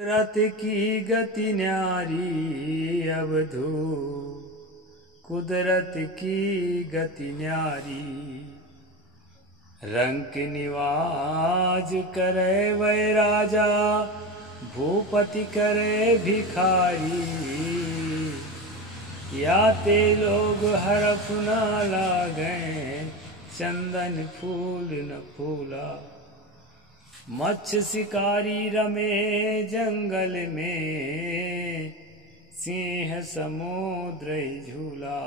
रत की गति न्यारी अवधू, कुदरत की गति न्यारी। रंक निवाज करे वै राजा, भूपति करे भिखारी। याते लोग हरफ न लागें, चंदन फूल न फूला। मत्स्य शिकारी रमे जंगल में, सिंह समुद्र झूला।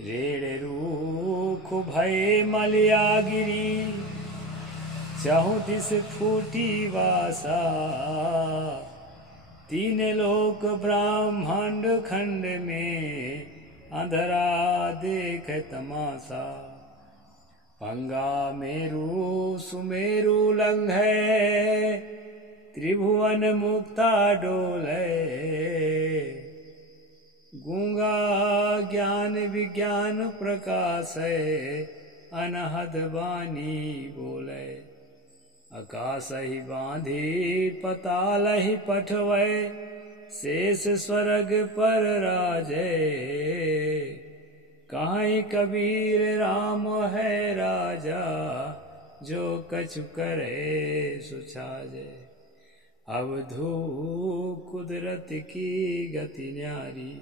रेड़ रूख भय मलिया गिरी, चहु दिस फूटी वासा। तीन लोक ब्रह्मांड खंड में, अंधरा देख तमाशा। पंगा मेरु सुमेरु लंघे, त्रिभुवन मुक्ता डोले। गूंगा ज्ञान विज्ञान प्रकाश है, अनहद वाणी बोले। आकाश ही बांधी पताल ही पठवै, शेष स्वर्ग पर राजे। कहीं कबीर राम है राजा, जो कछु करे सुछाजे। अवधू कुदरत की गति न्यारी।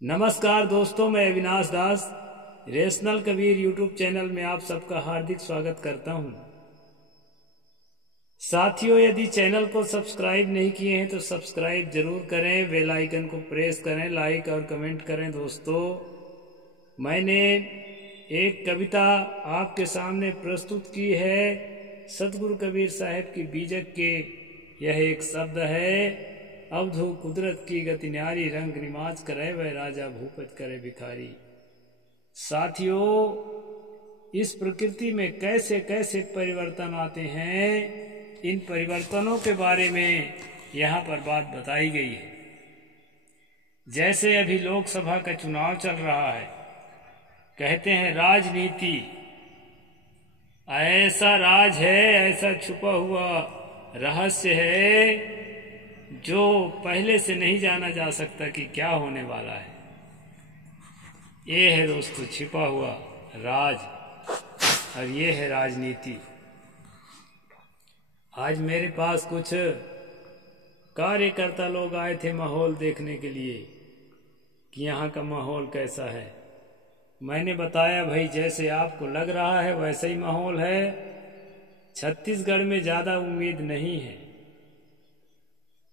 नमस्कार दोस्तों, मैं अविनाश दास रेशनल कबीर यूट्यूब चैनल में आप सबका हार्दिक स्वागत करता हूं। साथियों, यदि चैनल को सब्सक्राइब नहीं किए हैं तो सब्सक्राइब जरूर करें, बेल आइकन को प्रेस करें, लाइक और कमेंट करें। दोस्तों, मैंने एक कविता आपके सामने प्रस्तुत की है। सतगुरु कबीर साहब की बीजक के यह एक शब्द है, अवधू कुदरत की गति न्यारी। रंग निमाज करे वह राजा, भूपति करे भिखारी। साथियों, इस प्रकृति में कैसे कैसे परिवर्तन आते हैं, इन परिवर्तनों के बारे में यहाँ पर बात बताई गई है। जैसे अभी लोकसभा का चुनाव चल रहा है, कहते हैं राजनीति ऐसा राज है, ऐसा छुपा हुआ रहस्य है, जो पहले से नहीं जाना जा सकता कि क्या होने वाला है। ये है दोस्तों छिपा हुआ राज, और ये है राजनीति। आज मेरे पास कुछ कार्यकर्ता लोग आए थे माहौल देखने के लिए कि यहाँ का माहौल कैसा है। मैंने बताया भाई, जैसे आपको लग रहा है वैसा ही माहौल है। छत्तीसगढ़ में ज़्यादा उम्मीद नहीं है।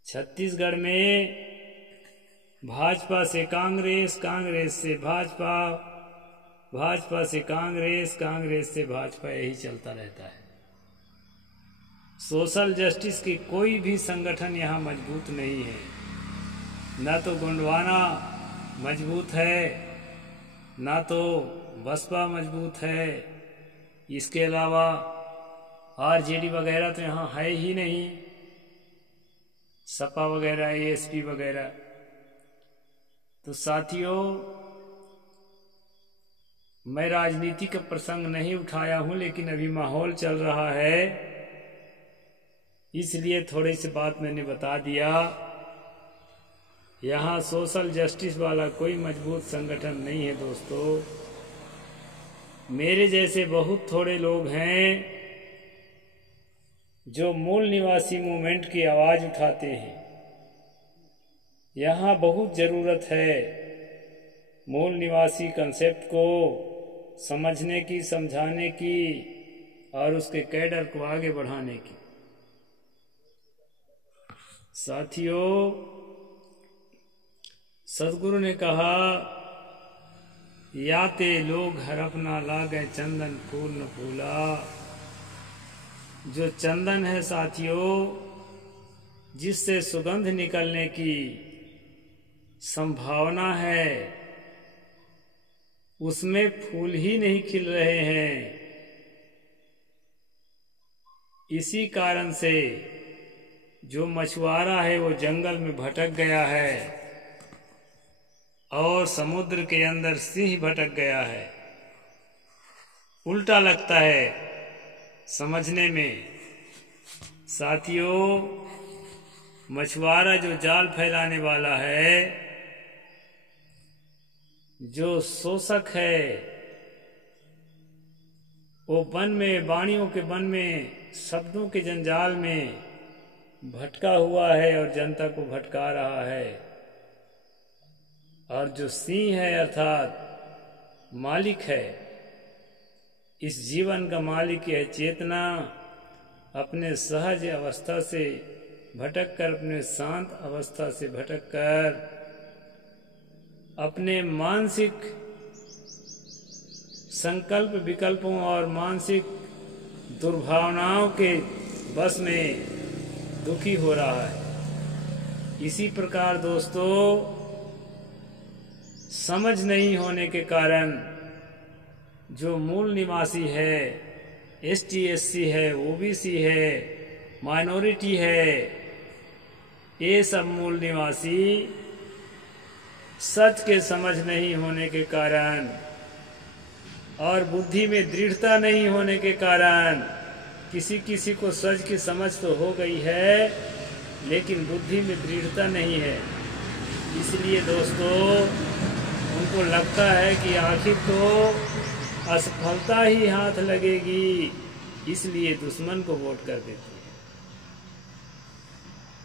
छत्तीसगढ़ में भाजपा से कांग्रेस, कांग्रेस से भाजपा, भाजपा से कांग्रेस, कांग्रेस से भाजपा, यही चलता रहता है। सोशल जस्टिस की कोई भी संगठन यहाँ मजबूत नहीं है। ना तो गोंडवाना मजबूत है, ना तो बसपा मजबूत है। इसके अलावा आरजेडी वगैरह तो यहाँ है ही नहीं, सपा वगैरह, एएसपी वगैरह। तो साथियों, मैं राजनीति का प्रसंग नहीं उठाया हूं, लेकिन अभी माहौल चल रहा है, इसलिए थोड़ी सी बात मैंने बता दिया। यहाँ सोशल जस्टिस वाला कोई मजबूत संगठन नहीं है दोस्तों। मेरे जैसे बहुत थोड़े लोग हैं जो मूल निवासी मूवमेंट की आवाज़ उठाते हैं। यहाँ बहुत ज़रूरत है मूल निवासी कंसेप्ट को समझने की, समझाने की और उसके कैडर को आगे बढ़ाने की। साथियों, सदगुरु ने कहा, याते लोग हरफ ना लागे, चंदन फूल न फूला। जो चंदन है साथियों, जिससे सुगंध निकलने की संभावना है, उसमें फूल ही नहीं खिल रहे हैं। इसी कारण से जो मछुआरा है वो जंगल में भटक गया है और समुद्र के अंदर सिंह भटक गया है। उल्टा लगता है समझने में। साथियों, मछुआरा जो जाल फैलाने वाला है, जो शोषक है, वो वन में, वाणियों के वन में, शब्दों के जंजाल में भटका हुआ है और जनता को भटका रहा है। और जो सिंह है अर्थात मालिक है, इस जीवन का मालिक है चेतना, अपने सहज अवस्था से भटक कर, अपने शांत अवस्था से भटक कर, अपने मानसिक संकल्प विकल्पों और मानसिक दुर्भावनाओं के बस में दुखी हो रहा है। इसी प्रकार दोस्तों, समझ नहीं होने के कारण जो मूल निवासी है, ST/SC है, OBC है, माइनॉरिटी है, ये सब मूल निवासी सच के समझ नहीं होने के कारण और बुद्धि में दृढ़ता नहीं होने के कारण, किसी किसी को सच की समझ तो हो गई है लेकिन बुद्धि में दृढ़ता नहीं है। इसलिए दोस्तों, उनको लगता है कि आखिर तो असफलता ही हाथ लगेगी, इसलिए दुश्मन को वोट कर देते हैं।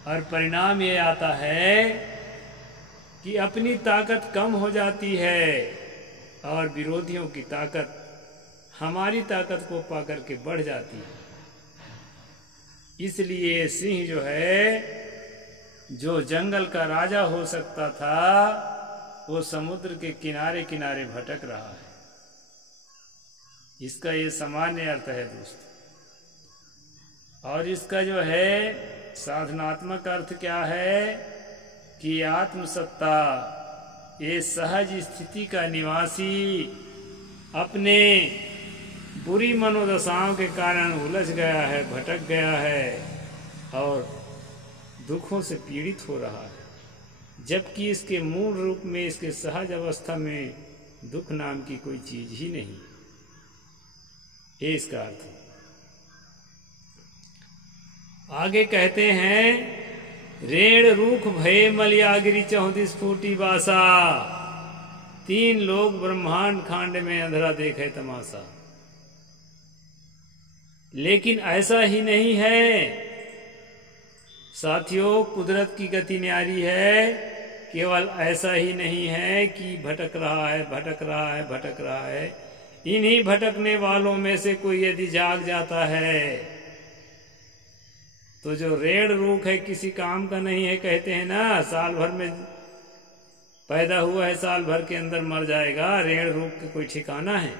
और परिणाम ये आता है कि अपनी ताकत कम हो जाती है और विरोधियों की ताकत हमारी ताकत को पाकर के बढ़ जाती है। इसलिए सिंह जो है, जो जंगल का राजा हो सकता था, वो समुद्र के किनारे किनारे भटक रहा है। इसका ये सामान्य अर्थ है दोस्तों। और इसका जो है साधनात्मक अर्थ क्या है कि आत्मसत्ता, ये सहज स्थिति का निवासी अपने बुरी मनोदशाओं के कारण उलझ गया है, भटक गया है और दुखों से पीड़ित हो रहा है, जबकि इसके मूल रूप में, इसके सहज अवस्था में दुख नाम की कोई चीज ही नहीं। ये इसका अर्थ है। आगे कहते हैं, रेण रूख भये मलयागिरी 34 फूटी बासा, 3 लोग ब्रह्मांड खांड में अंधेरा देखे तमाशा। लेकिन ऐसा ही नहीं है साथियों, कुदरत की गति न्यारी है। केवल ऐसा ही नहीं है कि भटक रहा है, भटक रहा है, भटक रहा है। इन्हीं भटकने वालों में से कोई यदि जाग जाता है तो जो रेड़ रूख है, किसी काम का नहीं है। कहते हैं ना, साल भर में पैदा हुआ है, साल भर के अंदर मर जाएगा। रेड़ रूख का कोई ठिकाना है?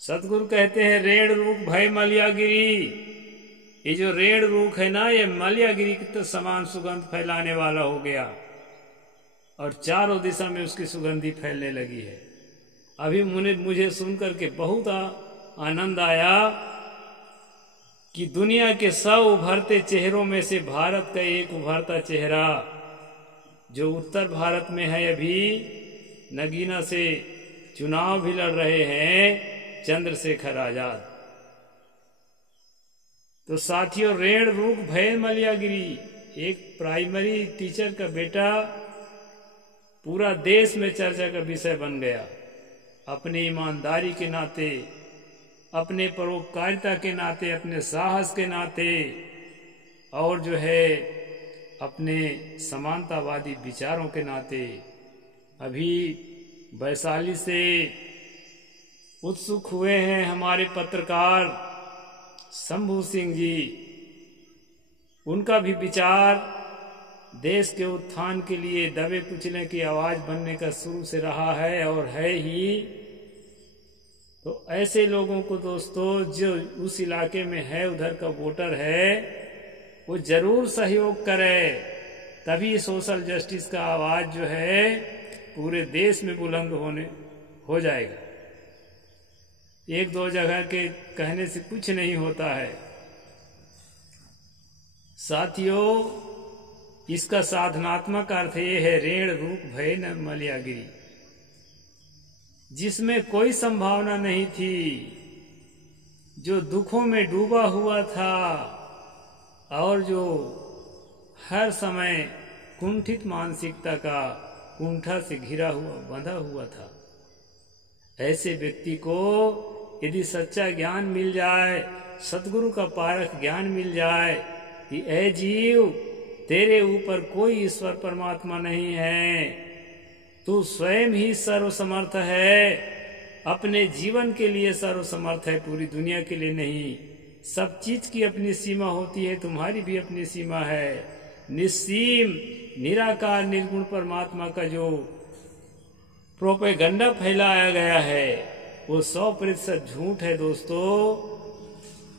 सतगुरु कहते हैं, रेड़ रूख भय मलयागिरी। ये जो रेड़ रूख है ना, ये मलयागिरी के तो समान सुगंध फैलाने वाला हो गया और चारों दिशा में उसकी सुगंधी फैलने लगी है। अभी मुझे सुनकर के बहुत आनंद आया कि दुनिया के 100 उभरते चेहरों में से भारत का एक उभरता चेहरा जो उत्तर भारत में है, अभी नगीना से चुनाव भी लड़ रहे हैं, चंद्रशेखर आजाद। तो साथियों, रेड़ रूख भय मलयागिरी, एक प्राइमरी टीचर का बेटा पूरा देश में चर्चा का विषय बन गया। अपनी ईमानदारी के नाते, अपने परोपकारिता के नाते, अपने साहस के नाते और जो है अपने समानतावादी विचारों के नाते अभी वैशाली से उत्सुक हुए हैं हमारे पत्रकार शंभू सिंह जी। उनका भी विचार देश के उत्थान के लिए दबे कुचले की आवाज बनने का शुरू से रहा है और है ही। तो ऐसे लोगों को दोस्तों, जो उस इलाके में है, उधर का वोटर है, वो जरूर सहयोग करे, तभी सोशल जस्टिस का आवाज जो है पूरे देश में बुलंद हो जाएगा। 1-2 जगह के कहने से कुछ नहीं होता है साथियों। इसका साधनात्मक अर्थ ये है, रेड़ रूख भय न मलयागिरी, जिसमें कोई संभावना नहीं थी, जो दुखों में डूबा हुआ था, और जो हर समय कुंठित मानसिकता का कुंठा से घिरा हुआ बंधा हुआ था, ऐसे व्यक्ति को यदि सच्चा ज्ञान मिल जाए, सतगुरु का पारख ज्ञान मिल जाए कि ऐ जीव, तेरे ऊपर कोई ईश्वर परमात्मा नहीं है, तू स्वयं ही सर्वसमर्थ है, अपने जीवन के लिए सर्वसमर्थ है, पूरी दुनिया के लिए नहीं। सब चीज की अपनी सीमा होती है, तुम्हारी भी अपनी सीमा है। निस्सीम निराकार निर्गुण परमात्मा का जो प्रोपेगंडा फैलाया गया है वो 100% झूठ है दोस्तों।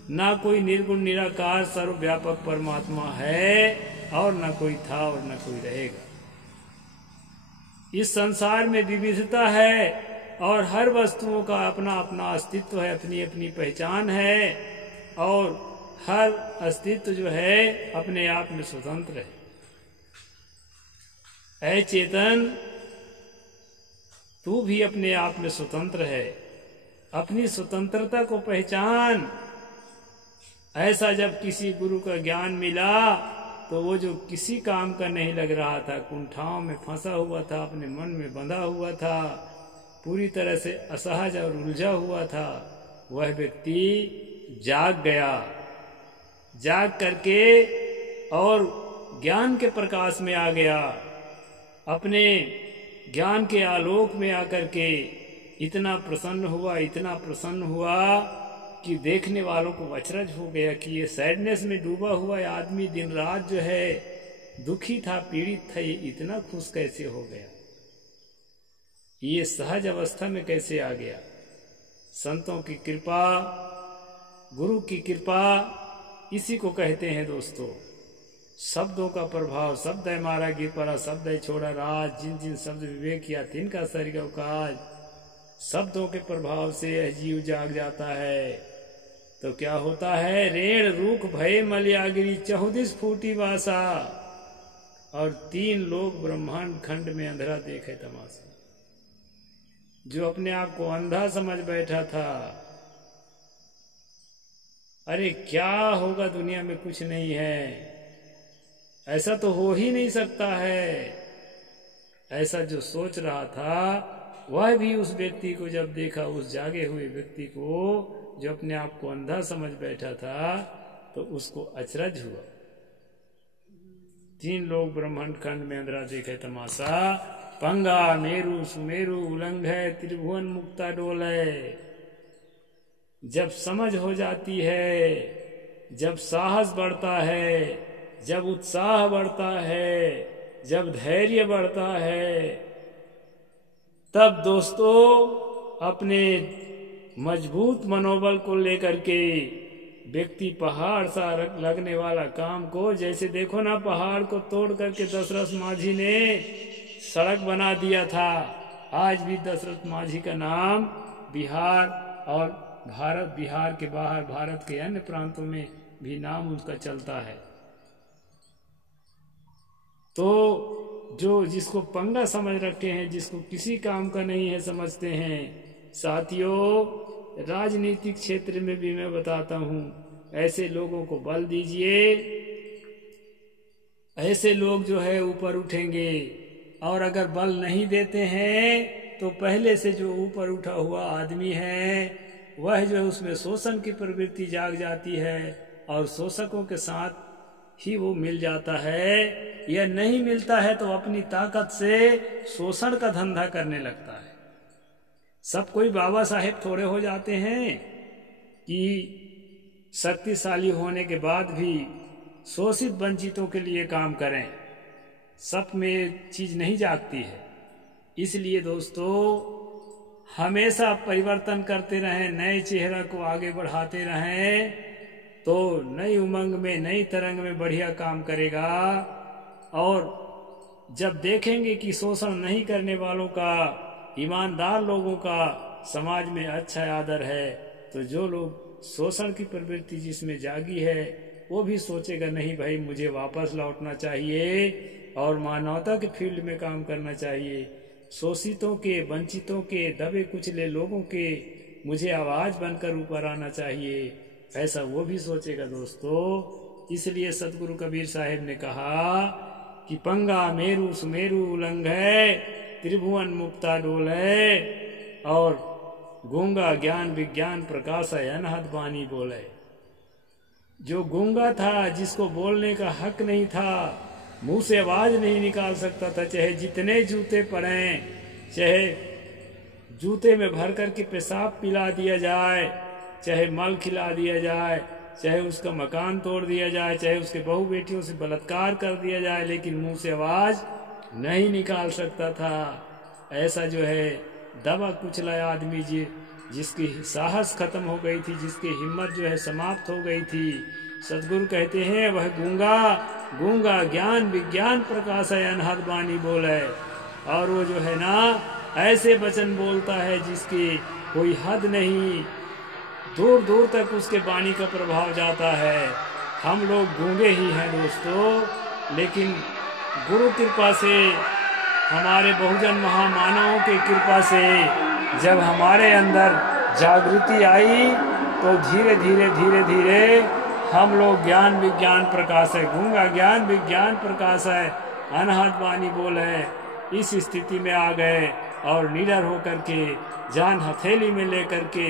ना कोई निर्गुण निराकार सर्वव्यापक परमात्मा है और ना कोई था और ना कोई रहेगा। इस संसार में विविधता है और हर वस्तुओं का अपना अपना अस्तित्व है, अपनी अपनी पहचान है और हर अस्तित्व जो है अपने आप में स्वतंत्र है। ऐ चेतन, तू भी अपने आप में स्वतंत्र है, अपनी स्वतंत्रता को पहचान। ऐसा जब किसी गुरु का ज्ञान मिला तो वो जो किसी काम का नहीं लग रहा था, कुंठाओं में फंसा हुआ था, अपने मन में बंधा हुआ था, पूरी तरह से असहज और उलझा हुआ था, वह व्यक्ति जाग गया। जाग करके और ज्ञान के प्रकाश में आ गया, अपने ज्ञान के आलोक में आकर के इतना प्रसन्न हुआ कि देखने वालों को अचरज हो गया कि ये सैडनेस में डूबा हुआ आदमी दिन रात जो है दुखी था, पीड़ित था, ये इतना खुश कैसे हो गया, ये सहज अवस्था में कैसे आ गया। संतों की कृपा, गुरु की कृपा, इसी को कहते हैं दोस्तों। शब्दों का प्रभाव, शब्द है मारा गिर पड़ा, शब्द है छोड़ा राज, जिन जिन शब्द विवेक किया तिनका सरिगा काज। शब्दों के प्रभाव से यह जीव जाग जाता है तो क्या होता है, रेण रूख भय मलयागिरी 34 फूटी वासा, और 3 लोग ब्रह्मांड खंड में अंधेरा देखे तमाशा। जो अपने आप को अंधा समझ बैठा था, अरे क्या होगा दुनिया में, कुछ नहीं है, ऐसा तो हो ही नहीं सकता है, ऐसा जो सोच रहा था वह भी उस व्यक्ति को जब देखा, उस जागे हुए व्यक्ति को जो अपने आप को अंधा समझ बैठा था, तो उसको अचरज हुआ। 3 लोग ब्रह्मांड खंड में अंधेरा देखे तमाशा, पंगा मेरु सुमेरु उलंघ है, त्रिभुवन मुक्ता डोल है। जब समझ हो जाती है, जब साहस बढ़ता है, जब उत्साह बढ़ता है, जब धैर्य बढ़ता है, तब दोस्तों अपने मजबूत मनोबल को लेकर के व्यक्ति पहाड़ सा लगने वाला काम को, जैसे देखो ना पहाड़ को तोड़ करके दशरथ माझी ने सड़क बना दिया था। आज भी दशरथ माझी का नाम बिहार और भारत, बिहार के बाहर भारत के अन्य प्रांतों में भी नाम उसका चलता है। तो जो जिसको पंगा समझ रखे हैं, जिसको किसी काम का नहीं है समझते हैं, साथियों राजनीतिक क्षेत्र में भी मैं बताता हूं, ऐसे लोगों को बल दीजिए, ऐसे लोग जो है ऊपर उठेंगे। और अगर बल नहीं देते हैं तो पहले से जो ऊपर उठा हुआ आदमी है वह जो है उसमें शोषण की प्रवृत्ति जाग जाती है और शोषकों के साथ ही वो मिल जाता है, या नहीं मिलता है तो अपनी ताकत से शोषण का धंधा करने लगता है। सब कोई बाबा साहेब थोड़े हो जाते हैं कि शक्तिशाली होने के बाद भी शोषित वंचितों के लिए काम करें। सब में चीज नहीं जागती है। इसलिए दोस्तों हमेशा परिवर्तन करते रहें, नए चेहरा को आगे बढ़ाते रहें, तो नई उमंग में, नई तरंग में बढ़िया काम करेगा। और जब देखेंगे कि शोषण नहीं करने वालों का, ईमानदार लोगों का समाज में अच्छा आदर है, तो जो लोग शोषण की प्रवृत्ति जिसमें जागी है वो भी सोचेगा नहीं भाई मुझे वापस लौटना चाहिए और मानवता के फील्ड में काम करना चाहिए। शोषितों के, वंचितों के, दबे कुचले लोगों के मुझे आवाज बनकर ऊपर आना चाहिए, ऐसा वो भी सोचेगा। दोस्तों इसलिए सतगुरु कबीर साहिब ने कहा कि पंगा मेरु सुमेरु उलंग है, त्रिभुवन मुक्ता डोल है, और गूंगा ज्ञान विज्ञान प्रकाश है, अनहद बानी बोले। जो गूंगा था, जिसको बोलने का हक नहीं था, मुंह से आवाज नहीं निकाल सकता था, चाहे जितने जूते पड़े, चाहे जूते में भर कर के पेशाब पिला दिया जाए, चाहे मल खिला दिया जाए, चाहे उसका मकान तोड़ दिया जाए, चाहे उसके बहू बेटियों से बलात्कार कर दिया जाए, लेकिन मुंह से आवाज नहीं निकाल सकता था। ऐसा जो है दबा कुचला आदमी जिसकी साहस खत्म हो गई थी, जिसकी हिम्मत जो है समाप्त हो गई थी, सदगुरु कहते हैं वह गूंगा गूंगा ज्ञान विज्ञान प्रकाश है, अनहद बानी बोल है। और वो जो है ना ऐसे वचन बोलता है जिसकी कोई हद नहीं, दूर दूर तक उसके वाणी का प्रभाव जाता है। हम लोग गूंगे ही हैं दोस्तों, लेकिन गुरु कृपा से, हमारे बहुजन महामानवों की कृपा से जब हमारे अंदर जागृति आई तो धीरे धीरे धीरे धीरे हम लोग ज्ञान विज्ञान प्रकाश है, गूंगा ज्ञान विज्ञान प्रकाश है, अनहद वाणी बोल है, इस स्थिति में आ गए और निडर होकर के जान हथेली में लेकर के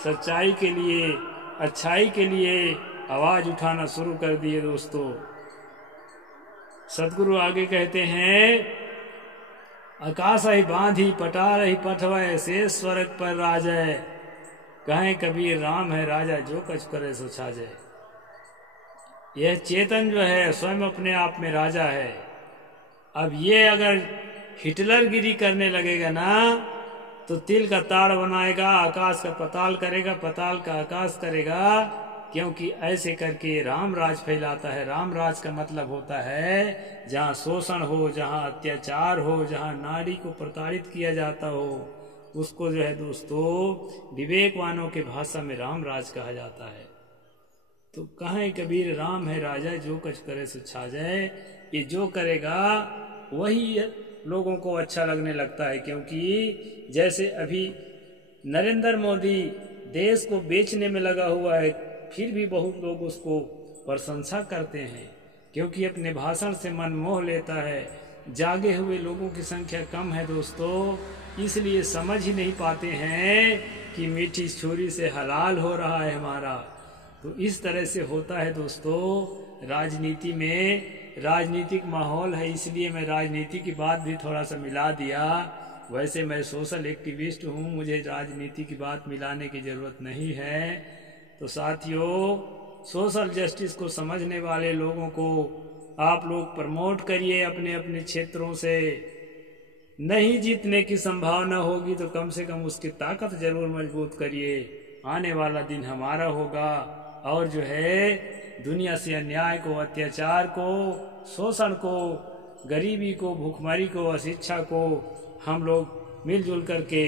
सच्चाई के लिए, अच्छाई के लिए आवाज उठाना शुरू कर दिए दोस्तों। सदगुरु आगे कहते हैं, आकाश ही बांधी पटार ही पठवय, से स्वर्ग पर राजय, कहें कबीर राम है राजा, जो कछ करे सो छाजय। यह चेतन जो है स्वयं अपने आप में राजा है। अब ये अगर हिटलरगिरी करने लगेगा ना तो तिल का ताड़ बनाएगा, आकाश का पताल करेगा, पताल का आकाश करेगा, क्योंकि ऐसे करके राम राज फैलाता है। राम राज का मतलब होता है जहाँ शोषण हो, जहाँ अत्याचार हो, जहाँ नारी को प्रताड़ित किया जाता हो, उसको जो है दोस्तों विवेकवानों के भाषा में राम राज कहा जाता है। तो कहें कबीर राम है राजा, जो कछ करे सो छाजय। ये जो करेगा वही लोगों को अच्छा लगने लगता है, क्योंकि जैसे अभी नरेंद्र मोदी देश को बेचने में लगा हुआ है, फिर भी बहुत लोग उसको प्रशंसा करते हैं, क्योंकि अपने भाषण से मन मोह लेता है। जागे हुए लोगों की संख्या कम है दोस्तों, इसलिए समझ ही नहीं पाते हैं कि मीठी छुरी से हलाल हो रहा है हमारा। तो इस तरह से होता है दोस्तों राजनीति में, राजनीतिक माहौल है, इसलिए मैं राजनीति की बात भी थोड़ा सा मिला दिया। वैसे मैं सोशल एक्टिविस्ट हूँ, मुझे राजनीति की बात मिलाने की ज़रूरत नहीं है। तो साथियों, सोशल जस्टिस को समझने वाले लोगों को आप लोग प्रमोट करिए अपने अपने क्षेत्रों से। नहीं जीतने की संभावना होगी तो कम से कम उसकी ताकत जरूर मजबूत करिए। आने वाला दिन हमारा होगा, और जो है दुनिया से अन्याय को, अत्याचार को, शोषण को, गरीबी को, भूखमरी को, अशिक्षा को हम लोग मिलजुल करके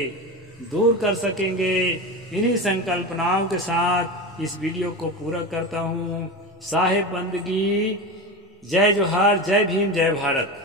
दूर कर सकेंगे। इन्हीं संकल्पनाओं के साथ इस वीडियो को पूरा करता हूँ। साहेब बंदगी, जय जोहार, जय भीम, जय भारत।